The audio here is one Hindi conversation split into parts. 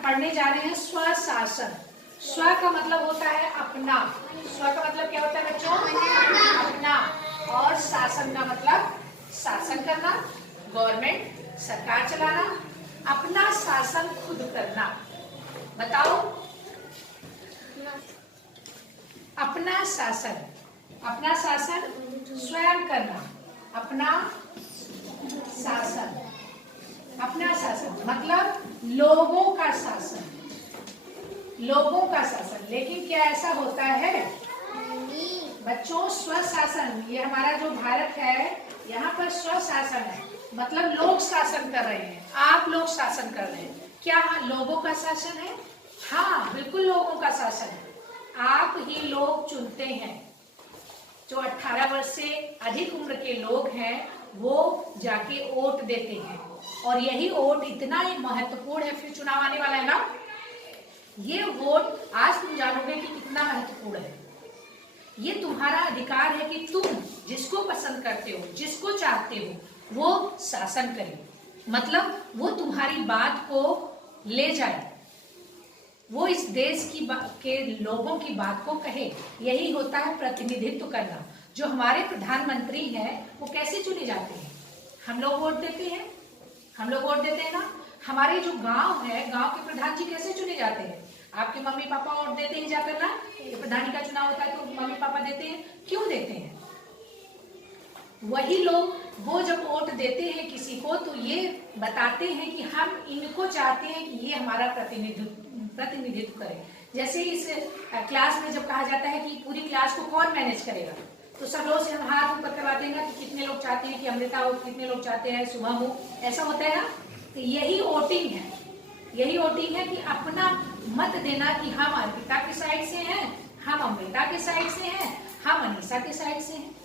पढ़ने जा रहे हैं स्वशासन। स्व का मतलब होता है अपना, स्व का मतलब क्या होता है बच्चों? अपना। और शासन का मतलब शासन करना, गवर्नमेंट, सरकार चलाना, अपना शासन खुद करना। बताओ, अपना शासन, अपना शासन स्वयं करना, अपना शासन, अपना शासन मतलब लोगों का शासन, लोगों का शासन। लेकिन क्या ऐसा होता है बच्चों? स्वशासन, ये हमारा जो भारत है यहाँ पर स्वशासन है, मतलब लोग शासन कर रहे हैं, आप लोग शासन कर रहे हैं। क्या लोगों का शासन है? हाँ, बिल्कुल लोगों का शासन है। आप ही लोग चुनते हैं, जो 18 वर्ष से अधिक उम्र के लोग हैं वो जाके वोट देते हैं, और यही वोट इतना ही महत्वपूर्ण है, फिर चुनाव आने वाला है ना, ये वोट आज तुम जानोगे कि कितना महत्वपूर्ण है। ये तुम्हारा अधिकार है कि तुम जिसको पसंद करते हो, जिसको चाहते हो, वो शासन करे, मतलब वो तुम्हारी बात को ले जाए, वो इस देश के लोगों की बात को कहे। यही होता है प्रतिनिधित्व करना। जो हमारे प्रधानमंत्री हैं वो कैसे चुने जाते हैं? हम लोग वोट देते हैं, हम लोग वोट देते हैं ना। हमारे जो गांव है, गांव के प्रधान जी कैसे चुने जाते हैं? आपके मम्मी पापा वोट देते हैं जाकर ना, प्रधानी का चुनाव होता है तो मम्मी पापा देते हैं। क्यों देते हैं? वही लोग वो जब वोट देते हैं किसी को तो ये बताते हैं कि हम इनको चाहते हैं कि ये हमारा प्रतिनिधित्व करे। जैसे इस क्लास में जब कहा जाता है कि पूरी क्लास को कौन मैनेज करेगा, तो सब लोग से हम हाथ ऊपर करवाते हैं ना कि कितने लोग चाहते हैं कि अमृता हो, कितने लोग चाहते हैं शुभम हो, ऐसा होता है ना। तो यही वोटिंग है, यही वोटिंग है कि अपना मत देना कि हम अर्पिता के साइड से हैं, हम अमृता के साइड से हैं, हम अनीसा के साइड से हैं।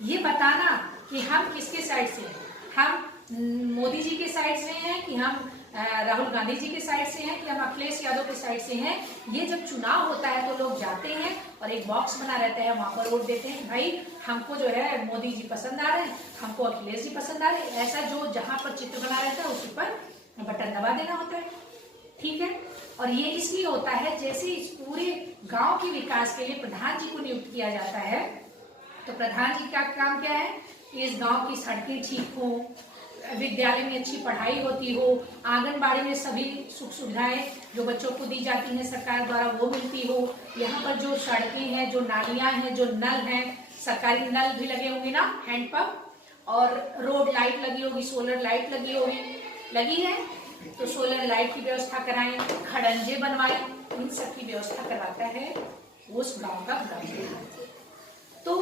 ये बताना कि हम किसके साइड से हैं, हम मोदी जी के साइड से हैं कि हम राहुल गांधी जी के साइड से हैं कि हम अखिलेश यादव के साइड से हैं। ये जब चुनाव होता है तो लोग जाते हैं और एक बॉक्स बना रहता है, वहां पर वोट देते हैं। भाई हमको जो है मोदी जी पसंद आ रहे हैं, हमको अखिलेश जी पसंद आ रहे हैं, ऐसा जो जहां पर चित्र बना रहता है उसी पर बटन दबा देना होता है, ठीक है। और ये इसलिए होता है, जैसे इस पूरे गांव के विकास के लिए प्रधान जी को नियुक्त किया जाता है, तो प्रधान जी का काम क्या है कि इस गांव की सड़कें ठीक हो, विद्यालय में अच्छी पढ़ाई होती हो, आंगनबाड़ी में सभी सुख सुविधाएं जो बच्चों को दी जाती हैं सरकार द्वारा वो मिलती हो, यहाँ पर जो सड़कें हैं, जो नालियां हैं, जो नल हैं, सरकारी नल भी लगे होंगे ना, हैंडपंप, और रोड लाइट लगी होगी, सोलर लाइट लगी होगी, लगी है तो सोलर लाइट की व्यवस्था कराएं, खड़ंजे बनवाएं, इन सब की व्यवस्था करवाता है उस गांव का प्रधान। तो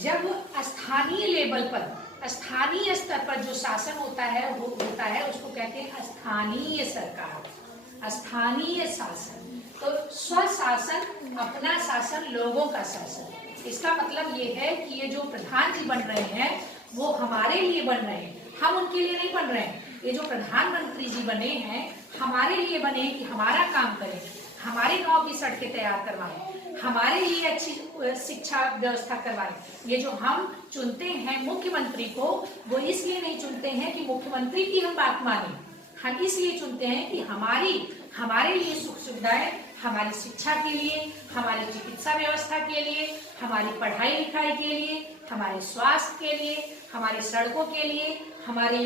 जब स्थानीय लेवल पर, स्थानीय स्तर पर जो शासन होता है वो होता है, उसको कहते हैं स्थानीय सरकार, स्थानीय शासन। तो स्वशासन, अपना शासन, लोगों का शासन। इसका मतलब ये है कि ये जो प्रधान जी बन रहे हैं वो हमारे लिए बन रहे हैं, हम उनके लिए नहीं बन रहे हैं। ये जो प्रधानमंत्री जी बने हैं हमारे लिए बने कि हमारा काम करें, हमारे गांव की सड़कें तैयार करवाएं, हमारे लिए अच्छी शिक्षा व्यवस्था करवाएं। ये जो हम चुनते हैं मुख्यमंत्री को, वो इसलिए नहीं चुनते हैं कि मुख्यमंत्री की हम बात माने, हम इसलिए चुनते हैं कि हमारे लिए सुख सुविधाएं, हमारी शिक्षा के लिए, हमारी चिकित्सा व्यवस्था के लिए, हमारी पढ़ाई लिखाई के लिए, हमारे स्वास्थ्य के लिए, हमारी सड़कों के लिए, हमारे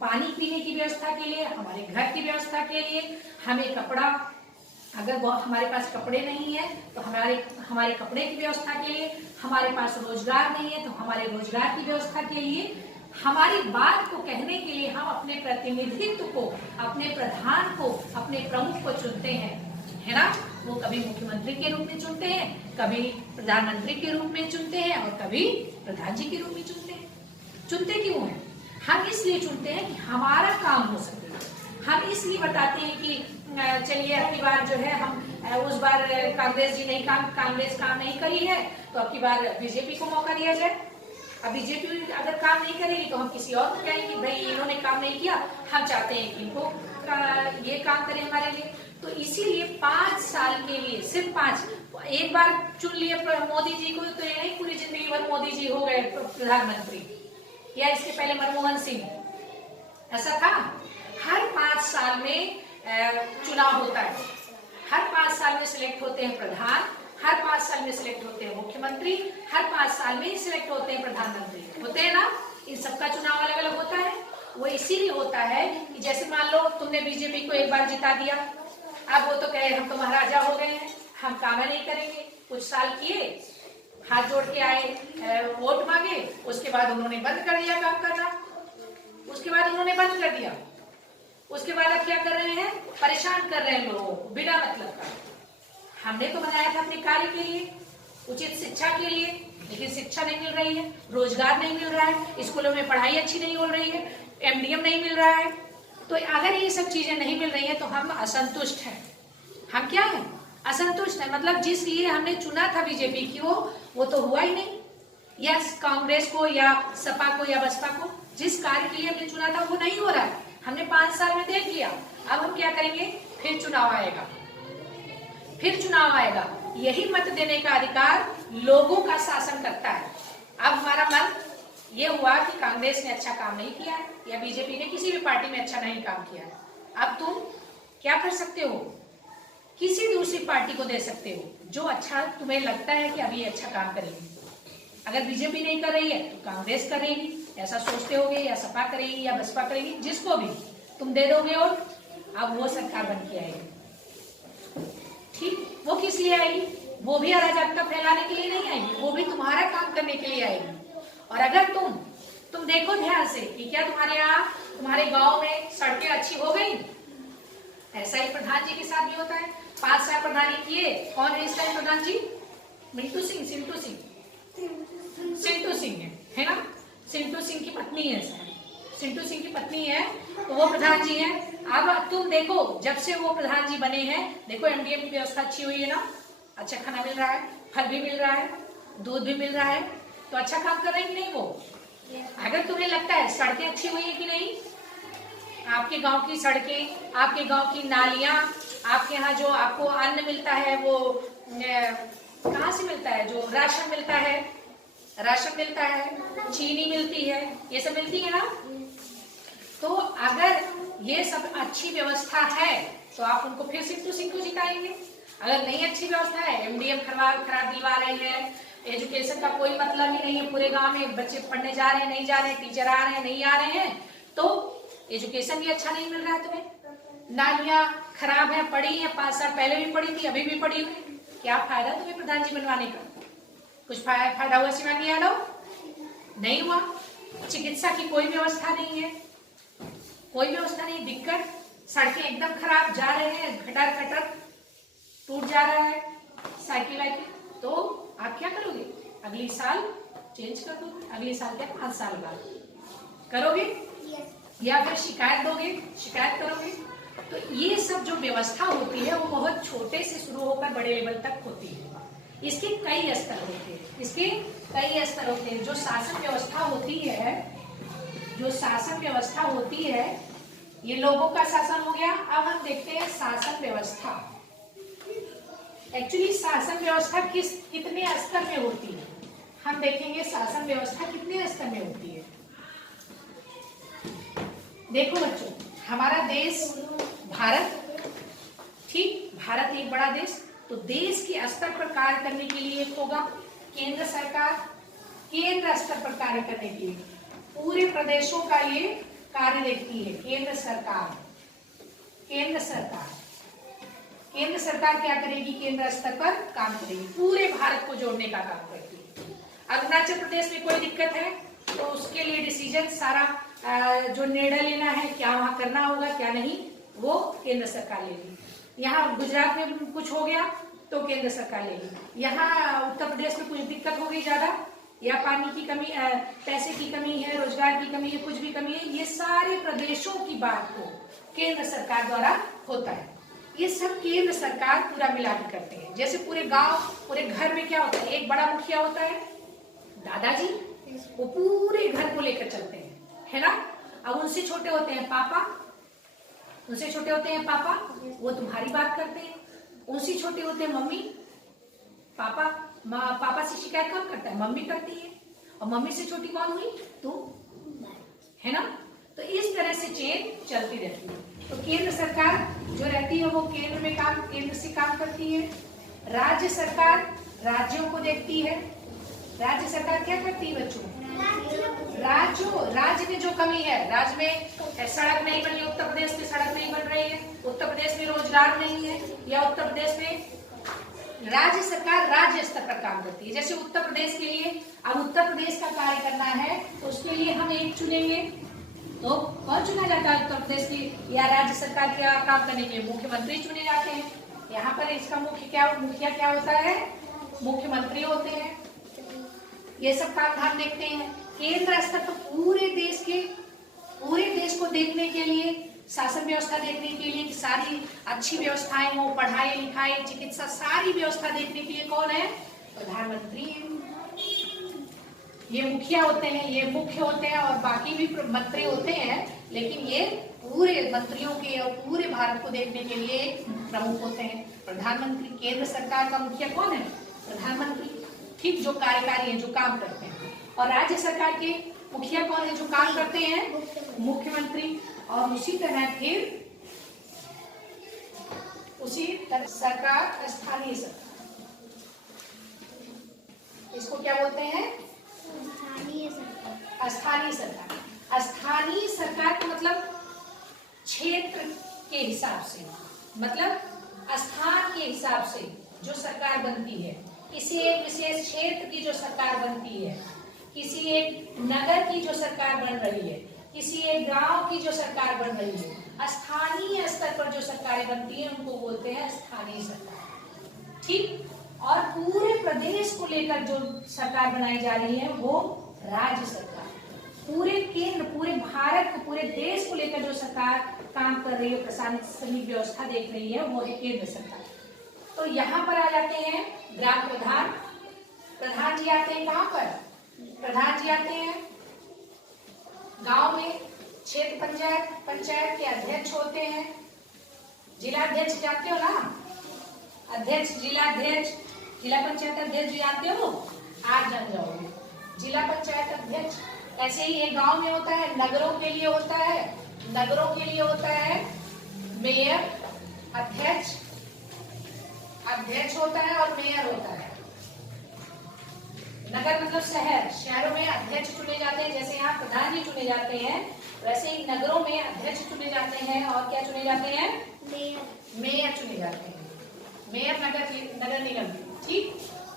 पानी पीने की व्यवस्था के लिए, हमारे घर की व्यवस्था के लिए, हमें कपड़ा, अगर हमारे पास कपड़े नहीं है तो हमारे कपड़े की व्यवस्था के लिए, हमारे पास रोजगार नहीं है तो हमारे रोजगार की व्यवस्था के लिए, हमारी बात को कहने के लिए हम अपने प्रतिनिधित्व को, अपने प्रधान को, अपने प्रमुख को चुनते हैं, है ना। वो कभी मुख्यमंत्री के रूप में चुनते हैं, कभी प्रधानमंत्री के रूप में चुनते हैं और कभी प्रधान जी के रूप में चुनते हैं। चुनते क्यों हैं? हम इसलिए चुनते हैं कि हमारा काम हो सके। हम इसलिए बताते हैं कि चलिए अगली बार जो है हम, उस बार कांग्रेस जी कांग्रेस काम नहीं करी है तो अब की बार बीजेपी को मौका दिया जाए। अब बीजेपी अगर काम नहीं करेगी तो हम किसी और को कहेंगे भाई इन्होंने काम नहीं किया, हम चाहते हैं कि इनको ये काम करें हमारे लिए। तो इसीलिए 5 साल के लिए, सिर्फ 5, एक बार चुन लिए मोदी जी को तो ये नहीं पूरी जिंदगी भर मोदी जी हो गए प्रधानमंत्री, या इसके पहले मनमोहन सिंह, ऐसा था। हर 5 साल में चुनाव होता है, हर 5 साल में सिलेक्ट होते हैं प्रधान, हर 5 साल में सिलेक्ट होते हैं मुख्यमंत्री, हर 5 साल में सिलेक्ट होते हैं प्रधानमंत्री, होते हैं ना। इन सबका चुनाव अलग अलग होता है। वो इसीलिए होता है कि जैसे मान लो तुमने बीजेपी को एक बार जिता दिया, अब वो तो कहे हम तो महाराजा हो गए हैं, हम काम नहीं करेंगे। कुछ साल किए, हाथ जोड़ के आए, वोट मांगे, उसके बाद उन्होंने बंद कर दिया काम करना, उसके बाद उन्होंने बंद कर दिया। उसके बाद अब क्या कर रहे हैं, परेशान कर रहे हैं लोगों को बिना मतलब का। हमने तो बनाया था अपने कार्य के लिए, उचित शिक्षा के लिए, लेकिन शिक्षा नहीं मिल रही है, रोजगार नहीं मिल रहा है, स्कूलों में पढ़ाई अच्छी नहीं हो रही है, एमडीएम नहीं मिल रहा है। तो अगर ये सब चीजें नहीं मिल रही है तो हम असंतुष्ट हैं। हम क्या हैं, असंतुष्ट है। मतलब जिस लिए हमने चुना था बीजेपी की वो तो हुआ ही नहीं, या कांग्रेस को या सपा को या बसपा को, जिस कार्य के लिए हमने चुना था वो नहीं हो रहा है। हमने 5 साल में देख लिया, अब हम क्या करेंगे, फिर चुनाव आएगा, फिर चुनाव आएगा। यही मत देने का अधिकार लोगों का शासन करता है। अब हमारा मन ये हुआ कि कांग्रेस ने अच्छा काम नहीं किया है या बीजेपी ने किसी भी पार्टी में अच्छा नहीं काम किया है, अब तुम क्या कर सकते हो, किसी दूसरी पार्टी को दे सकते हो जो अच्छा तुम्हें लगता है कि अभी अच्छा काम करेगी। अगर बीजेपी नहीं कर रही है तो कांग्रेस करेगी, ऐसा सोचते होगे, या सपा करेगी या बसपा करेगी, जिसको भी तुम दे दोगे और अब वो सरकार बन के आएगी। ठीक, वो किस लिए आएगी, वो भी अराजकता फैलाने के लिए नहीं आएगी, वो भी तुम्हारा काम करने के लिए आएगी। और अगर तुम देखो ध्यान से कि क्या तुम्हारे यहाँ, तुम्हारे गांव में सड़कें अच्छी हो गई, ऐसा ही प्रधान जी के साथ भी होता है। 5 साल प्रधानी किए, कौन है इस टाइम प्रधान जी, मिंटू सिंह, सिंटू सिंह है ना, सिंटू सिंह की पत्नी है, सिंटू सिंह की पत्नी है, तो वो प्रधान जी है। अब तुम देखो, जब से वो प्रधान जी बने हैं, देखो एमडीएम की व्यवस्था अच्छी हुई है ना, अच्छा खाना मिल रहा है, फल भी मिल रहा है, दूध भी मिल रहा है, तो अच्छा काम कर रहे हैं कि नहीं वो। अगर तुम्हें लगता है सड़कें अच्छी हुई है कि नहीं, आपके गांव की सड़कें, आपके गांव की नालियां, आपके यहाँ जो आपको अन्न मिलता है वो कहाँ से मिलता है, जो राशन मिलता है, चीनी मिलती है, ये सब मिलती है ना। तो अगर ये सब अच्छी व्यवस्था है तो आप उनको फिर सिंटू सिंह को जिताएंगे। अगर नहीं अच्छी व्यवस्था है, एमडीएम खराब दिलवा रहे हैं, एजुकेशन का कोई मतलब ही नहीं है, पूरे गांव में बच्चे पढ़ने जा रहे हैं, नहीं जा रहे हैं, टीचर आ रहे हैं, नहीं आ रहे हैं, तो एजुकेशन भी अच्छा नहीं मिल रहा है तुम्हें, नालियां खराब है, पड़ी है, 5 साल पहले भी पड़ी थी, अभी भी पड़ी हुई, क्या फायदा तुम्हें प्रधान जी बनवाने का। कुछ फायदा हुआ शिवांगी यादव, नहीं हुआ। चिकित्सा की कोई व्यवस्था नहीं है, कोई व्यवस्था नहीं, दिक्कत, सड़कें एकदम खराब, जा रहे हैं खटर खटर, टूट जा रहा है साइकिल वाइकिल, तो आप क्या करोगे, अगली साल चेंज कर दोगे, अगले साल क्या 5 साल बाद करोगे, या फिर शिकायत दोगे, शिकायत करोगे। तो ये सब जो व्यवस्था होती है वो बहुत छोटे से शुरू होकर बड़े लेवल तक होती है। इसके कई स्तर होते हैं, इसके कई स्तर होते हैं। जो शासन व्यवस्था होती है, जो शासन व्यवस्था होती है, ये लोगों का शासन हो गया। अब हम देखते हैं शासन व्यवस्था। एक्चुअली शासन व्यवस्था कितने स्तर में होती है, हम देखेंगे शासन व्यवस्था कितने स्तर में होती है। देखो बच्चों, हमारा देश भारत, ठीक, भारत एक बड़ा देश, तो देश के स्तर पर कार्य करने के लिए एक होगा केंद्र सरकार, केंद्र स्तर पर कार्य करने के लिए पूरे प्रदेशों का ये कार्य देखती है केंद्र सरकार। केंद्र सरकार क्या करेगी, केंद्र स्तर पर काम करेगी, पूरे भारत को जोड़ने का काम करती है। अरुणाचल प्रदेश में कोई दिक्कत है तो उसके लिए डिसीजन सारा जो निर्णय लेना है, क्या वहां करना होगा क्या नहीं, वो केंद्र सरकार लेगी। यहाँ गुजरात में कुछ हो गया तो केंद्र सरकार लेगी। यहाँ उत्तर प्रदेश में कुछ दिक्कत हो गई ज्यादा, या पानी की कमी, पैसे की कमी है, रोजगार की कमी है, कुछ भी कमी है, ये सारे प्रदेशों की बात को केंद्र सरकार द्वारा होता है। ये सब केंद्र सरकार पूरा मिला के करते हैं। जैसे पूरे गांव, पूरे घर में क्या होता है, एक बड़ा मुखिया होता है, दादाजी, वो पूरे घर को लेकर चलते हैं, है ना। अब उनसे छोटे होते हैं पापा, वो तुम्हारी बात करते हैं। उनसे छोटे होते हैं मम्मी, पापा से शिकायत कौन करता है, मम्मी करती है। और मम्मी से छोटी कौन हुई, तुम, है ना। तो इस तरह से चेन चलती रहती है। तो केंद्र सरकार जो रहती है वो केंद्र से काम करती है। राज्य सरकार राज्यों को देखती है। राज्य सरकार क्या करती है बच्चों? राज्य में जो कमी है, राज्य में सड़क नहीं बनी, उत्तर प्रदेश में सड़क नहीं बन रही है, उत्तर प्रदेश में रोजगार नहीं है, या उत्तर प्रदेश में राज्य सरकार राज्य स्तर पर काम करती है। जैसे उत्तर प्रदेश के लिए अब उत्तर प्रदेश का कार्य करना है तो उसके लिए हम एक चुनेंगे, तो कौन चुना जाता है उत्तर प्रदेश की या राज्य सरकार का काम करने के लिए? मुख्यमंत्री चुने जाते हैं। यहाँ पर इसका मुखिया क्या होता है? मुख्यमंत्री होते हैं। ये सब काम धाम देखते हैं। केंद्र स्तर पर पूरे देश को देखने के लिए, शासन व्यवस्था देखने के लिए कि सारी अच्छी व्यवस्थाएं हो, पढ़ाई लिखाई चिकित्सा सारी व्यवस्था देखने के लिए कौन है? प्रधानमंत्री है। ये मुखिया होते हैं, ये मुख्य होते हैं और बाकी भी मंत्री होते हैं, लेकिन ये पूरे मंत्रियों के और पूरे भारत को देखने के लिए प्रमुख होते हैं प्रधानमंत्री। केंद्र सरकार का मुखिया कौन है? प्रधानमंत्री। ठीक, जो कार्यकारी है, जो काम करते हैं। और राज्य सरकार के मुखिया कौन है जो काम करते हैं? मुख्यमंत्री। और उसी तरह सरकार स्थानीय सरकार, इसको क्या बोलते हैं? स्थानीय सरकार। स्थानीय सरकार का मतलब क्षेत्र के हिसाब से, मतलब स्थान के हिसाब से जो सरकार बनती है। किसी एक विशेष क्षेत्र की जो सरकार बनती है, किसी एक नगर की जो सरकार बन रही है, किसी एक गांव की जो सरकार बन रही है, स्थानीय स्तर पर जो सरकारें बनती हैं उनको बोलते हैं स्थानीय सरकार। ठीक। और पूरे प्रदेश को लेकर जो सरकार बनाई जा रही है वो राज्य सरकार। पूरे केंद्र, पूरे भारत को, पूरे देश को लेकर जो सरकार काम कर रही है, प्रशासनिक व्यवस्था देख रही है, वो है केंद्र सरकार। तो यहाँ पर आ जाते हैं ग्राम प्रधान। प्रधान जी आते हैं कहाँ पर? प्रधान जी आते हैं गांव में। क्षेत्र पंचायत के अध्यक्ष होते हैं। जिलाध्यक्ष जानते हो ना? अध्यक्ष, जिलाध्यक्ष, जिला पंचायत अध्यक्ष जानते हो? आज जान जाओगे। जिला पंचायत अध्यक्ष ऐसे ही एक गांव में होता है। नगरों के लिए होता है, मेयर, अध्यक्ष होता है और मेयर होता है। नगर मतलब शहर, शहरों में अध्यक्ष चुने जाते हैं। जैसे यहाँ प्रधान जी चुने जाते हैं, वैसे ही नगरों में अध्यक्ष चुने जाते हैं और क्या चुने जाते हैं? मेयर चुने जाते हैं। मेयर नगर निगम। ठीक।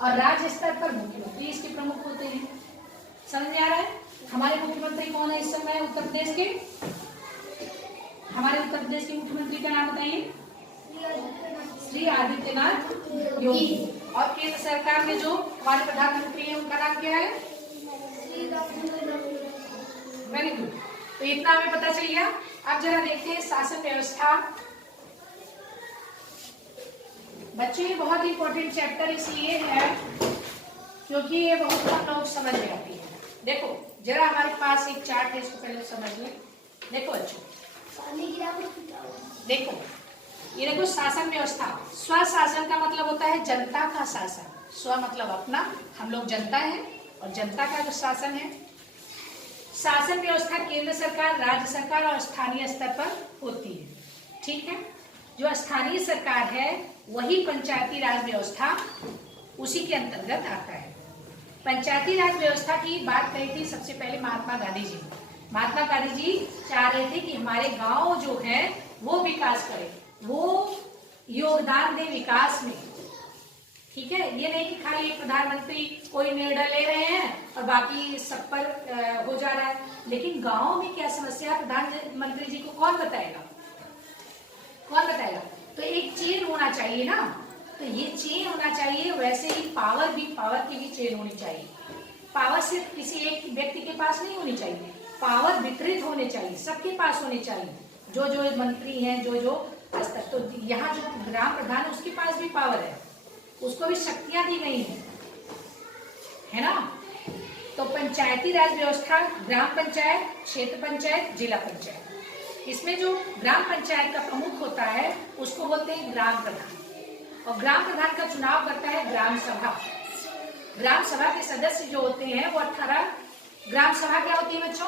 और राज्य स्तर पर मुख्यमंत्री इसके प्रमुख होते हैं। समझ में आ रहा है? हमारे मुख्यमंत्री कौन है इस समय उत्तर प्रदेश के? हमारे उत्तर प्रदेश के मुख्यमंत्री का नाम बताइए। श्री आदित्यनाथ योगी। और केंद्र सरकार में जो हमारे प्रधानमंत्री हैं उनका नाम क्या है? Very good. तो इतना हमें पता चल गया। अब जरा देखते हैं शासन व्यवस्था। बच्चों ये बहुत इंपॉर्टेंट चैप्टर इसलिए है क्योंकि ये बहुत कम लोग समझ में आती है। देखो जरा हमारे पास एक चार्ट है, इसको पहले समझ लें। देखो बच्चों, ये देखो शासन व्यवस्था। स्वशासन का मतलब होता है जनता का शासन। स्व मतलब अपना, हम लोग जनता हैं और जनता का जो शासन है। शासन व्यवस्था केंद्र सरकार, राज्य सरकार और स्थानीय स्तर पर होती है। ठीक है। जो स्थानीय सरकार है वही पंचायती राज व्यवस्था उसी के अंतर्गत आता है। पंचायती राज व्यवस्था की बात कही थी सबसे पहले महात्मा गांधी जी। महात्मा गांधी जी चाह रहे थे कि हमारे गांव जो है वो विकास करे, वो योगदान दे विकास में। ठीक है। ये नहीं कि खाली प्रधानमंत्री कोई निर्णय ले रहे हैं और बाकी सब पर हो जा रहा है। लेकिन गांव में क्या समस्या है प्रधानमंत्री जी को कौन बताएगा? तो एक चेन होना चाहिए ना। तो ये चेन होना चाहिए। वैसे ही पावर की भी चेन होनी चाहिए। पावर सिर्फ किसी एक व्यक्ति के पास नहीं होनी चाहिए, पावर वितरित होने चाहिए, सबके पास होने चाहिए। जो जो मंत्री हैं, जो जो स्तर, तो यहाँ जो ग्राम प्रधान है उसके पास भी पावर है, उसको भी शक्तियां दी गई है ना। तो पंचायती राज व्यवस्था, ग्राम पंचायत, क्षेत्र पंचायत, जिला पंचायत, इसमें जो ग्राम पंचायत का प्रमुख होता है उसको बोलते हैं ग्राम प्रधान। और ग्राम प्रधान का चुनाव करता है ग्राम सभा। ग्राम सभा के सदस्य जो होते हैं वो 18। ग्राम सभा क्या होती है बच्चों?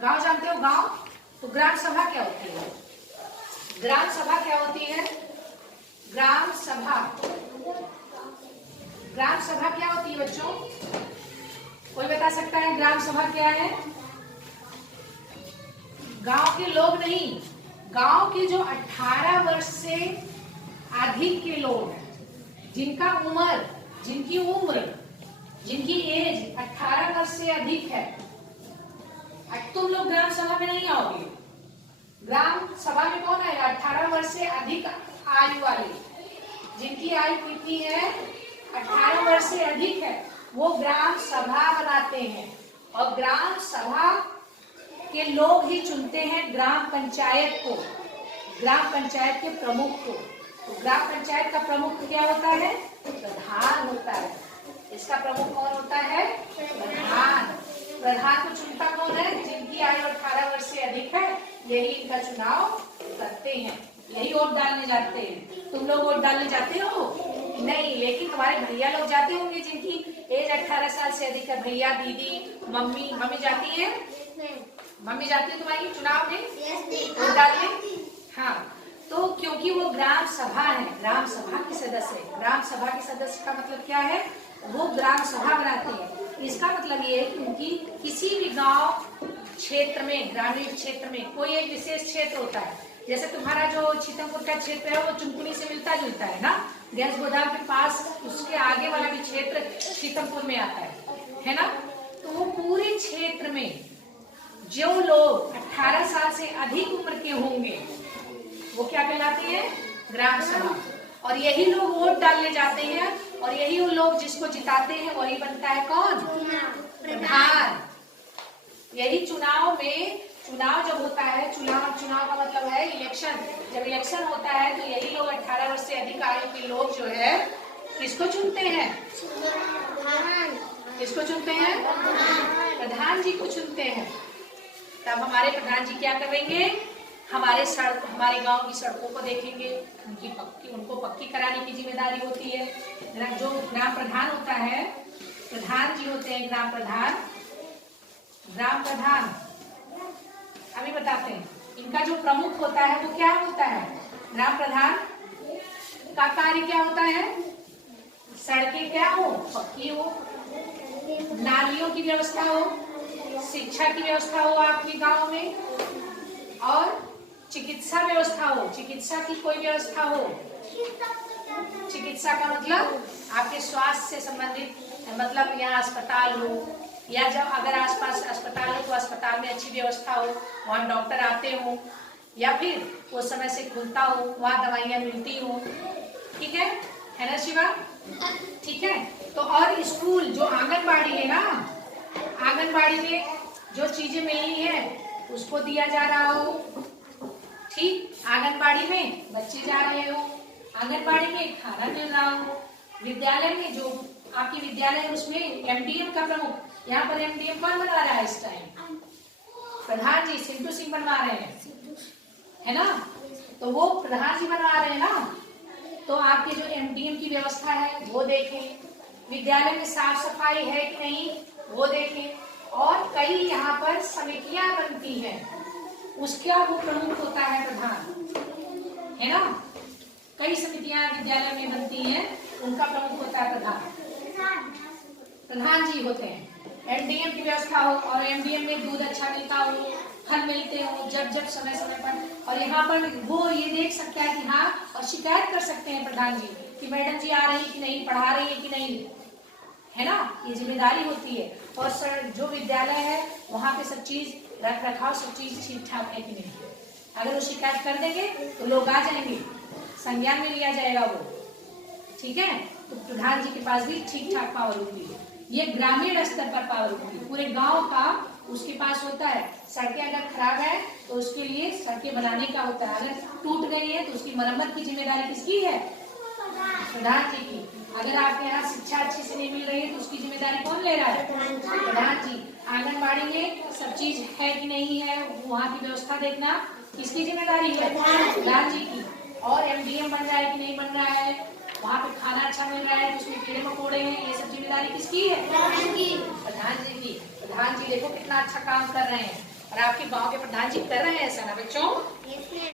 गांव जानते हो? गांव तो ग्राम सभा क्या होती है? ग्राम सभा क्या होती है? ग्राम सभा, ग्राम सभा क्या होती है बच्चों? कोई बता सकता है ग्राम सभा क्या है? गांव के लोग नहीं, गांव के जो 18 वर्ष से अधिक के लोग हैं, जिनकी उम्र जिनकी एज 18 वर्ष से अधिक है, तुम लोग ग्राम सभा में नहीं आओगे। ग्राम सभा में कौन आएगा? 18 वर्ष से अधिक आयु वाले, जिनकी आयु कितनी है? 18 वर्ष से अधिक है, वो ग्राम सभा बनाते हैं। और ग्राम सभा के लोग ही चुनते हैं ग्राम पंचायत को, ग्राम पंचायत के प्रमुख को। तो ग्राम पंचायत का प्रमुख क्या होता है? प्रधान होता है। इसका प्रमुख कौन होता है? प्रधान। प्रधान को चुनता कौन है? जिनकी आयु 18 वर्ष से अधिक है, यही इनका चुनाव करते हैं, यही वोट डालने जाते हैं। तुम लोग वोट डालने जाते हो? नहीं, लेकिन तुम्हारे भैया लोग जाते होंगे जिनकी एज 18 साल से अधिक है। भैया, दीदी, मम्मी जाती है? मम्मी जाती है तुम्हारी चुनाव में वोट डालने? हाँ, तो क्योंकि वो ग्राम सभा है, ग्राम सभा के सदस्य है। ग्राम सभा के सदस्य का मतलब क्या है? वो ग्राम सभा बनाते हैं। इसका मतलब ये है कि उनकी किसी भी गांव क्षेत्र में, ग्रामीण क्षेत्र में कोई एक विशेष क्षेत्र होता है। जैसे तुम्हारा जो छीतमपुर का क्षेत्र है वो चुनपुनी से मिलता जुलता है ना, गैस गोदाम के पास उसके आगे वाला भी क्षेत्र छीतमपुर में आता है ना। तो वो पूरे क्षेत्र में जो लोग 18 साल से अधिक उम्र के होंगे वो क्या कहलाते हैं? ग्राम सभा। और यही लोग वोट डालने जाते हैं, और यही उन लोग जिसको जिताते हैं वही बनता है कौन? प्रधान। यही चुनाव में, चुनाव जब होता है, चुनाव का मतलब है इलेक्शन। जब इलेक्शन होता है तो यही लोग 18 वर्ष से अधिक आयु के लोग जो है किसको चुनते हैं? किसको चुनते हैं? प्रधान जी को चुनते हैं। तब हमारे प्रधान जी क्या करेंगे? हमारे गांव की सड़कों को देखेंगे, उनको पक्की कराने की जिम्मेदारी होती है। जो ग्राम प्रधान होता है, प्रधान जी होते हैं ग्राम प्रधान। ग्राम प्रधान अभी बताते हैं। इनका जो प्रमुख होता है वो क्या होता है? ग्राम प्रधान का कार्य क्या होता है? सड़कें क्या हो? पक्की हो, नालियों की व्यवस्था हो, शिक्षा की व्यवस्था हो आपके गांव में, और चिकित्सा व्यवस्था हो, चिकित्सा की कोई व्यवस्था हो। चिकित्सा का मतलब आपके स्वास्थ्य से संबंधित, मतलब यहाँ अस्पताल हो, या जब अगर आसपास अस्पताल हो तो अस्पताल में अच्छी व्यवस्था हो, वहाँ डॉक्टर आते हो, या फिर वो समय से खुलता हो, वहाँ दवाइयाँ मिलती हो। ठीक है ना शिवा? ठीक है। तो और स्कूल, जो आंगनबाड़ी है ना, आंगनबाड़ी में जो चीजें मिलनी है उसको दिया जा रहा हो। ठीक, आंगनबाड़ी में बच्चे जा रहे हो, आंगनबाड़ी में खाना मिल रहा हो, विद्यालय में जो आपकी विद्यालय है उसमें एमडीएम का प्रमुख, यहाँ पर एमडीएम कौन बनवा रहा है इस टाइम? प्रधान जी सिंधु सिंह बनवा रहे हैं, है ना। तो वो प्रधान जी बनवा रहे हैं ना, तो आपके जो एमडीएम की व्यवस्था है वो देखें, विद्यालय में साफ सफाई है कि नहीं वो देखें, और कई यहाँ पर समितियां बनती हैं, उसका वो प्रमुख होता है प्रधान, है ना। कई समितियां विद्यालय में बनती हैं, उनका प्रमुख होता है प्रधान। प्रधान जी होते हैं। एमडीएम की व्यवस्था हो, और एमडीएम में दूध अच्छा मिलता हो, फल मिलते हो जब समय पर, और यहाँ पर वो ये देख सकता है कि हाँ, और शिकायत कर सकते हैं प्रधान जी कि मैडम जी आ रही कि नहीं, पढ़ा रही है कि नहीं, है ना। ये जिम्मेदारी होती है। और सर जो विद्यालय है वहाँ पे सब चीज रख रखाव, सब चीज ठीक ठाक है कि नहीं। अगर वो शिकायत कर देंगे तो लोग आ जाएंगे, संज्ञान में लिया जाएगा वो। ठीक है, तो प्रधान जी के पास भी ठीक ठाक पावर होती है। ये ग्रामीण स्तर पर पावर होती है, पूरे गांव का उसके पास होता है। सड़कें अगर खराब है तो उसके लिए सड़कें बनाने का होता है, अगर टूट गई है तो उसकी मरम्मत की जिम्मेदारी किसकी है? प्रधान जी की। अगर आपके यहाँ शिक्षा अच्छी से नहीं मिल रही है तो उसकी जिम्मेदारी कौन ले रहा है? प्रधान जी। आंगनबाड़ी में सब चीज है कि नहीं है, वहाँ की व्यवस्था देखना किसकी जिम्मेदारी है? प्रधान जी की। और एमडीएम बन रहा है कि नहीं बन रहा है, वहाँ पे खाना अच्छा मिल रहा है, उसमें कीड़े मकोड़े हैं, ये सब जिम्मेदारी किसकी है? प्रधान जी की। प्रधान जी देखो कितना अच्छा काम कर रहे हैं, और आपके गांव के प्रधान जी कर रहे हैं ऐसा ना बच्चों?